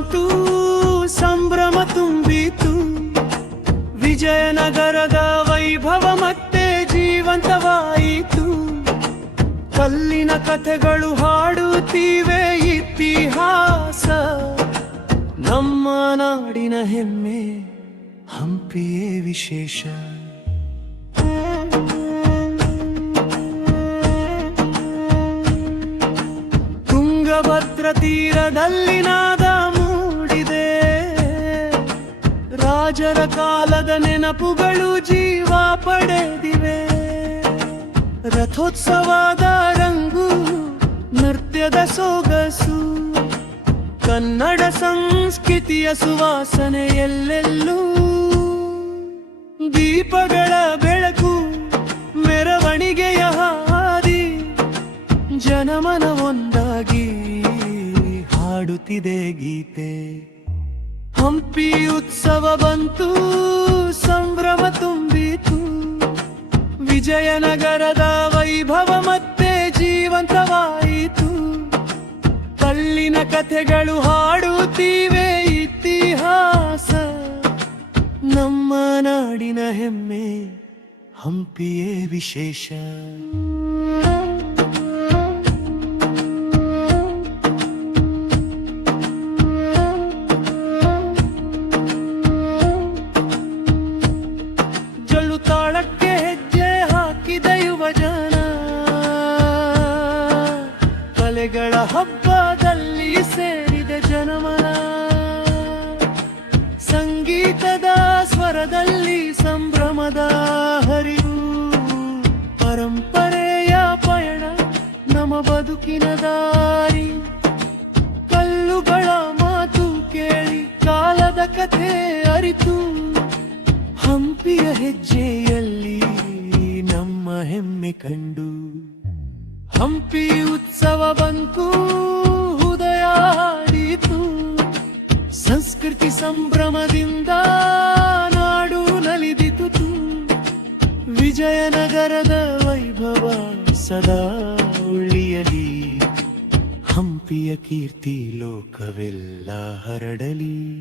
ಬಂತು, ಸಂಭ್ರಮ ತುಂಬಿತು. ವಿಜಯನಗರದ ವೈಭವ ಮತ್ತೆ ಜೀವಂತವಾಯಿತು. ಕಲ್ಲಿನ ಕಥೆಗಳು ಹಾಡುತ್ತಿವೆ ಇತಿಹಾಸ. ನಮ್ಮ ನಾಡಿನ ಹೆಮ್ಮೆ ಹಂಪಿಯೇ ವಿಶೇಷ. ತುಂಗಭದ್ರ ತೀರದಲ್ಲಿ ನಾದ ಮೂಡಿದೆ. ರಾಜರ ಕಾಲದ ನೆನಪುಗಳು ಜೀವ ಪಡೆದಿವೆ. ರಥೋತ್ಸವದ ರಂಗು, ನೃತ್ಯದ ಸೊಗಸು, ಕನ್ನಡ ಸಂಸ್ಕೃತಿಯ ಸುವಾಸನೆ ಎಲ್ಲೆಲ್ಲೂ. ದೀಪಗಳ ಬೆಳಕು, ಮೆರವಣಿಗೆಯ ಹಾದಿ, ಜನಮನ ಒಂದಾಗಿ ಹಾಡುತ್ತಿದೆ ಗೀತೆ. ಹಂಪಿ ಉತ್ಸವ ಬಂತು, ಸಂಭ್ರಮ ತುಂಬಿತು. ವಿಜಯನಗರದ ವೈಭವ ಮತ್ತೆ ಜೀವಂತವಾಯಿತು. ಕಲ್ಲಿನ ಕಥೆಗಳು ಹಾಡುತ್ತಿವೆ ಇತಿಹಾಸ. ನಮ್ಮ ನಾಡಿನ ಹೆಮ್ಮೆ ಹಂಪಿಯೇ ವಿಶೇಷ. ಜೊಳ್ಳು ತಾಳಕ್ಕೆ ಹೆಜ್ಜೆ ಹಾಕಿದ ಯುವಜನ, ಕಲೆಗಳ ಹಬ್ಬದಲ್ಲಿ ಸೇರಿದ ಜನಮನ. ಸಂಗೀತದ ಸ್ವರದಲ್ಲಿ ಸಂಭ್ರಮದ ಹರಿವು. ಪರಂಪರೆಯ ಪಯಣ ನಮ್ಮ ಬದುಕಿನ ದಾರಿ. ಕಲ್ಲುಗಳ ಮಾತು ಕೇಳಿ ಕಾಲದ ಕಥೆ ಅರಿತು. ಹಂಪಿಯ ಹೆಜ್ಜೆಯಲ್ಲಿ ನಮ್ಮ ಹೆಮ್ಮೆ ಕಂಡು. ಹಂಪಿ ಉತ್ಸವ ಬಂತು, ಉದಯ ಹಾಡಿತು. ಸಂಸ್ಕೃತಿ ಸಂಭ್ರಮದಿಂದ ನಾಡು ನಲಿದಿತು. ವಿಜಯನಗರದ ವೈಭವ ಸದಾ ಉಳಿಯಲಿ. ಹಂಪಿಯ ಕೀರ್ತಿ ಲೋಕವೆಲ್ಲ ಹರಡಲಿ.